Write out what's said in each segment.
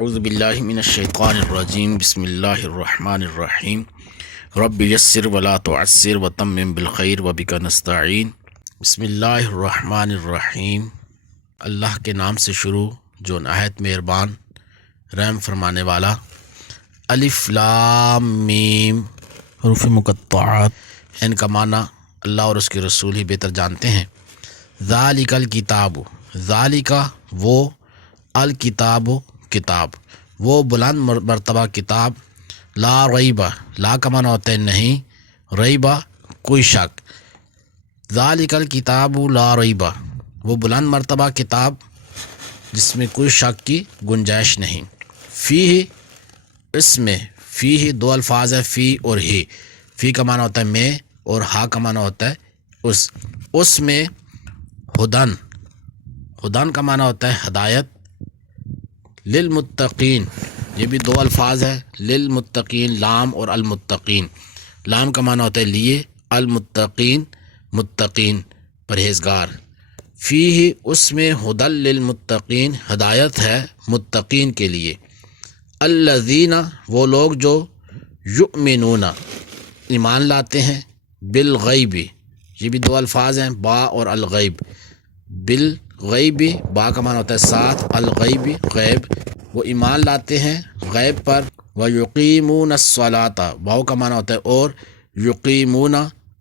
اعوذ باللہ من الشیطان الرجیم بسم اللہ الرحمن الرحیم رب یسر ولا تعسر وتمم بالخیر وبک نستعین۔ بسم اللہ الرحمن الرحیم، اللہ کے نام سے شروع جو نہایت مہربان رحم فرمانے والا۔ الف لام میم، حروف مقطعات، ان کا معنی اللہ اور اس کے رسول ہی بہتر جانتے ہیں۔ ذالک الکتاب، ذالک وہ، الکتاب کتاب، وہ بلند مرتبہ کتاب، لا ریبہ، لا کا معنی ہوتا ہے نہیں، ریبہ کوئی شک، ذالک الکتاب لا ریبہ، وہ بلند مرتبہ کتاب جس میں کوئی شک کی گنجائش نہیں۔ فیہ، اس میں، فیہ دو الفاظ ہے، فی اور ہی۔ فی کا معنی ہوتا ہے میں اور ہا کا معنی ہوتا ہے اس میں ہدن، ہدن کا معنی ہوتا ہے ہدایت، للمتقین، یہ بھی دو الفاظ ہیں، للمتقین، لام اور المتقین۔ لام کا معنی ہوتا ہے لیے، المتقین متقین پرہیزگار۔ فیہ، اس میں، ہدل للمتقین، ہدایت ہے متقین کے لیے۔ الذین، وہ لوگ جو، یؤمنون، ایمان لاتے ہیں، بالغیب، یہ بھی دو الفاظ ہیں، با اور الغیب۔ بالغیب، با کا معنی ہوتا ہے ساتھ، الغیب غیب، وہ ایمان لاتے ہیں غیب پر۔ وَيُقِيمُونَ الصَّلَاةَ، واو کا معنی ہوتا ہے اور، یقیمون،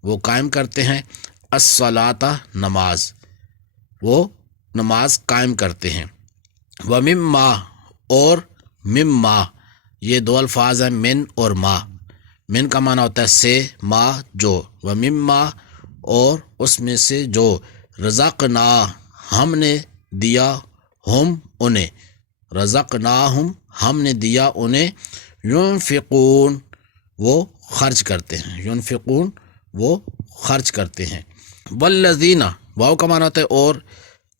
وہ قائم کرتے ہیں، الصلاۃ، نماز، وہ نماز قائم کرتے ہیں۔ وَمِمَّا، اور، مما، یہ دو الفاظ ہیں، من اور ما۔ من کا معنی ہوتا ہے سے، ما جو، وَمِمَّا، اور اس میں سے جو، رزقنا، ہم نے دیا، ہم انہیں، رزقناہم، ہم نے دیا انہیں، ينفقون، وہ خرچ کرتے ہیں، ينفقون، وہ خرچ کرتے ہیں۔ والذین، واو کا معنی ہوتا ہے اور،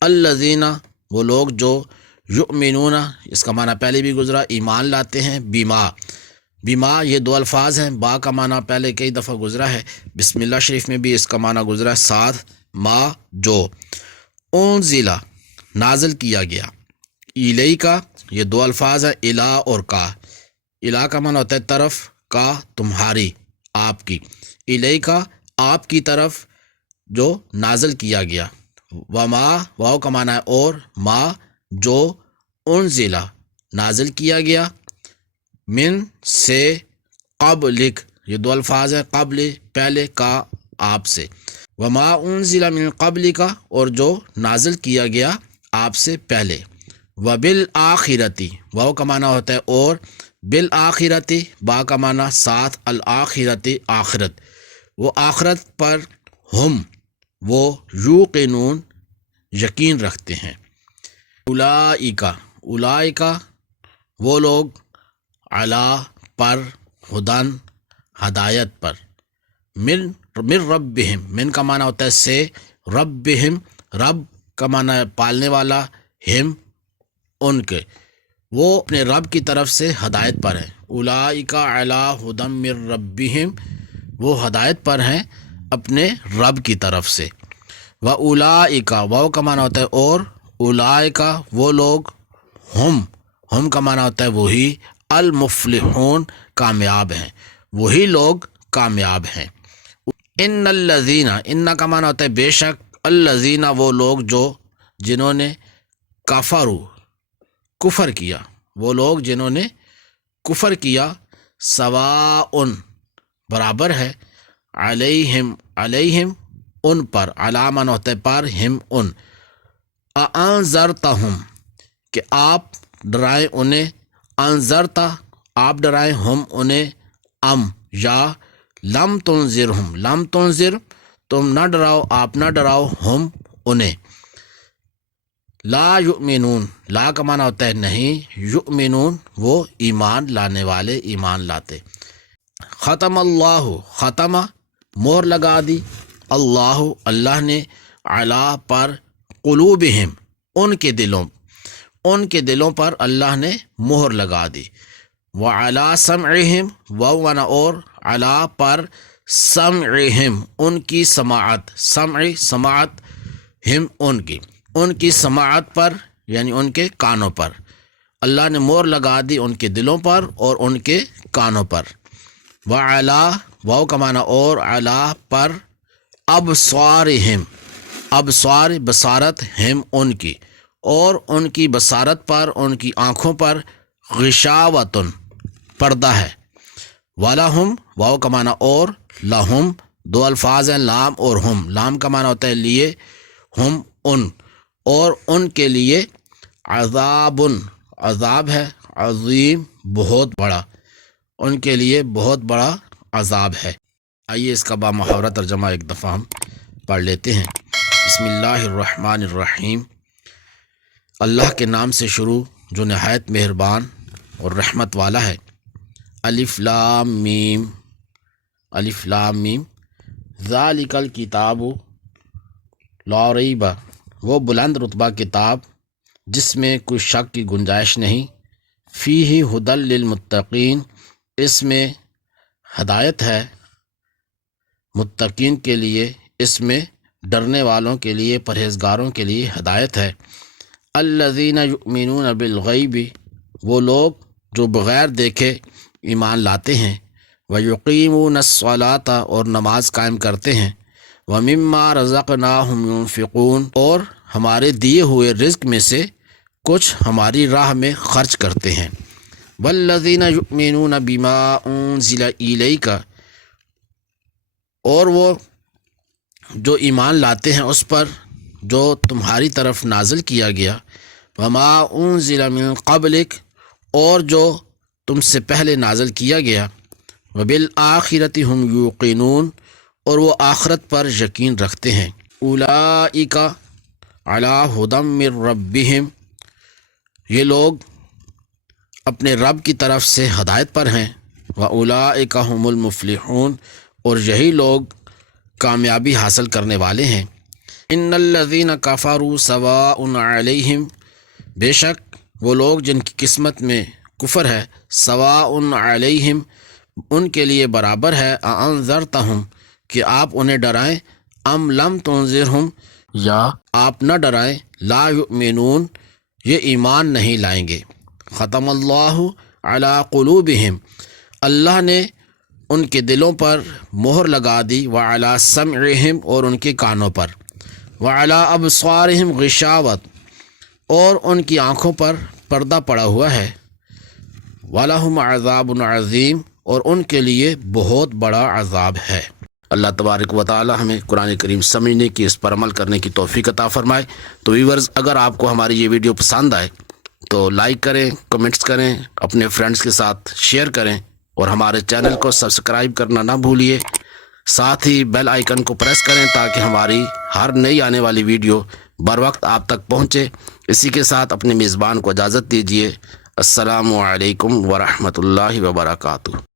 الذین، وہ لوگ جو، یؤمنون، اس کا معنی پہلے بھی گزرا، ایمان لاتے ہیں، بما، بما، یہ دو الفاظ ہیں، با کا معنی پہلے کئی دفعہ گزرا ہے، بسم اللہ شریف میں بھی اس کا معنی گزرا ہے ساتھ، ما جو، انزلہ، نازل کیا گیا، الیکا، یہ دو الفاظ ہیں، الا اور کا۔ الا کا معنی ہوتا ہے طرف، کا تمہاری، آپ کی، الیکا، آپ کی طرف، جو نازل کیا گیا۔ وما، واو کا معنی ہے اور، ما جو، انزلہ، نازل کیا گیا، من سے، قبلک، یہ دو الفاظ ہیں، قبل پہلے، کا آپ سے۔ وما انزل من قبلک، اور جو نازل کیا گیا آپ سے پہلے۔ وبالآخرتی، واو کا معنی ہوتا ہے اور، بالآخرتی، با کا معنی ساتھ، الآخرتی، آخرت، وہ آخرت پر، ہم، وہ، یوقنون، یقین رکھتے ہیں۔ اولئک، اولئک، وہ لوگ، علی، پر، ہدن، ہدایت پر، من ربہم، من کا معنی ہوتا ہے سے، ربہم، رب کا معنی ہے پالنے والا، ہم، ان کے، وہ اپنے رب کی طرف سے ہدایت پر ہیں۔ اولئک علی ھدی من ربہم، وہ ہدایت پر ہیں اپنے رب کی طرف سے۔ واولئک، واو کا معنی ہوتا ہے اور، اولئک، وہ لوگ، ہم کا معنی ہوتا ہے وہی، المفلحون، کامیاب ہیں، وہی لوگ کامیاب ہیں۔ ان الذین، ان کا معنی ہوتا ہے بے شک، الذین، وہ لوگ جو، جنہوں نے، کفروا، کفر کیا، وہ لوگ جنہوں نے کفر کیا، سواء، برابر ہے، علیہم، علیہم، ان پر، علی معنی ہوتا ہے پر، ہم ان، اانذرتہم، کہ آپ ڈرائیں انہیں، انذرتا، آپ ڈرائیں، ہم انہیں، ام، یا، لم تنذرہم، لم تنذر، تم نہ ڈراؤ، آپ نہ ڈراؤ، ہم انہیں۔ لا یؤمنون، لا کا معنی ہوتا ہے نہیں، یؤمنون، وہ ایمان لانے والے، ایمان لاتے۔ ختم اللہ، ختم، مہر لگا دی، اللہ، اللہ نے، علی، پر، قلوبہم، ان کے دلوں پر اللہ نے مہر لگا دی۔ وعلی سمعہم، واو اور، علی، پر، سمعہم، ان کی سماعت، سمع، سماعت، ہم، ان کی سماعت پر، یعنی ان کے کانوں پر۔ اللہ نے مہر لگا دی ان کے دلوں پر اور ان کے کانوں پر۔ وعلا، واو کا معنی اور، علا پر، ابصارہم، ابصار بصارت، ہم ان کی، اور ان کی بصارت پر، ان کی آنکھوں پر، غشاوتن پردہ ہے۔ وَلَهُمْ، واو کا معنی اور، لہم دو الفاظ ہیں لام اور ہم۔ لام کا معنی ہوتا ہے لیے، ہم ان، اور ان کے لیے، عذاب، عذاب ہے، عظیم بہت بڑا، ان کے لیے بہت بڑا عذاب ہے۔ آئیے اس کا با محاورہ ترجمہ ایک دفعہ ہم پڑھ لیتے ہیں۔ بسم اللہ الرحمن الرحیم، اللہ کے نام سے شروع جو نہایت مہربان اور رحمت والا ہے۔ الف لام میم، الف لام میم، ذالک الکتاب لا ریب، وہ بلند رتبہ کتاب جس میں کوئی شک کی گنجائش نہیں، فیہ ھدی للمتقین، اس میں ہدایت ہے متقین کے لیے، اس میں ڈرنے والوں کے لیے، پرہیزگاروں کے لیے ہدایت ہے۔ الذین یؤمنون بالغیب، وہ لوگ جو بغیر دیکھے ایمان لاتے ہیں، ویقیمون الصلاۃ، اور نماز قائم کرتے ہیں، ومما رزقناہم ینفقون، اور ہمارے دیے ہوئے رزق میں سے کچھ ہماری راہ میں خرچ کرتے ہیں۔ والذین یؤمنون بما انزل الیک، اور وہ جو ایمان لاتے ہیں اس پر جو تمہاری طرف نازل کیا گیا، وما انزل من قبلک، اور جو تم سے پہلے نازل کیا گیا، وبالآخرۃ ہم یوقنون، اور وہ آخرت پر یقین رکھتے ہیں۔ اولئک علی ھدی من ربہم، یہ لوگ اپنے رب کی طرف سے ہدایت پر ہیں۔ واولئک ھم المفلحون، اور یہی لوگ کامیابی حاصل کرنے والے ہیں۔ ان الذین کفروا سواء علیہم، بے شک وہ لوگ جن کی قسمت میں کفر ہے، سواء علیہم، ان کے لیے برابر ہے، انذرتہم، کہ آپ انہیں ڈرائیں، ام لم تنذرہم، یا آپ نہ ڈرائیں، لا یؤمنون، یہ ایمان نہیں لائیں گے۔ ختم اللہ علی قلوبہم، اللہ نے ان کے دلوں پر مہر لگا دی، وعلی سمعہم، اور ان کے کانوں پر، وعلی ابصارہم غشاوت، اور ان کی آنکھوں پر پردہ پڑا ہوا ہے، وَلَهُمْ عَذَابٌ عَظِيمٌ، اور ان کے لیے بہت بڑا عذاب ہے۔ اللہ تبارک و تعالی ہمیں قرآن کریم سمجھنے کی، اس پر عمل کرنے کی توفیق عطا فرمائے۔ تو ویورز، اگر آپ کو ہماری یہ ویڈیو پسند آئے تو لائک کریں، کمنٹس کریں، اپنے فرینڈس کے ساتھ شیئر کریں، اور ہمارے چینل کو سبسکرائب کرنا نہ بھولیے، ساتھ ہی بیل آئیکن کو پریس کریں تاکہ ہماری ہر نئی آنے والی ویڈیو بر وقت آپ تک پہنچے۔ اسی کے ساتھ اپنے میزبان کو اجازت دیجیے۔ السلام علیکم ورحمۃ اللہ وبرکاتہ۔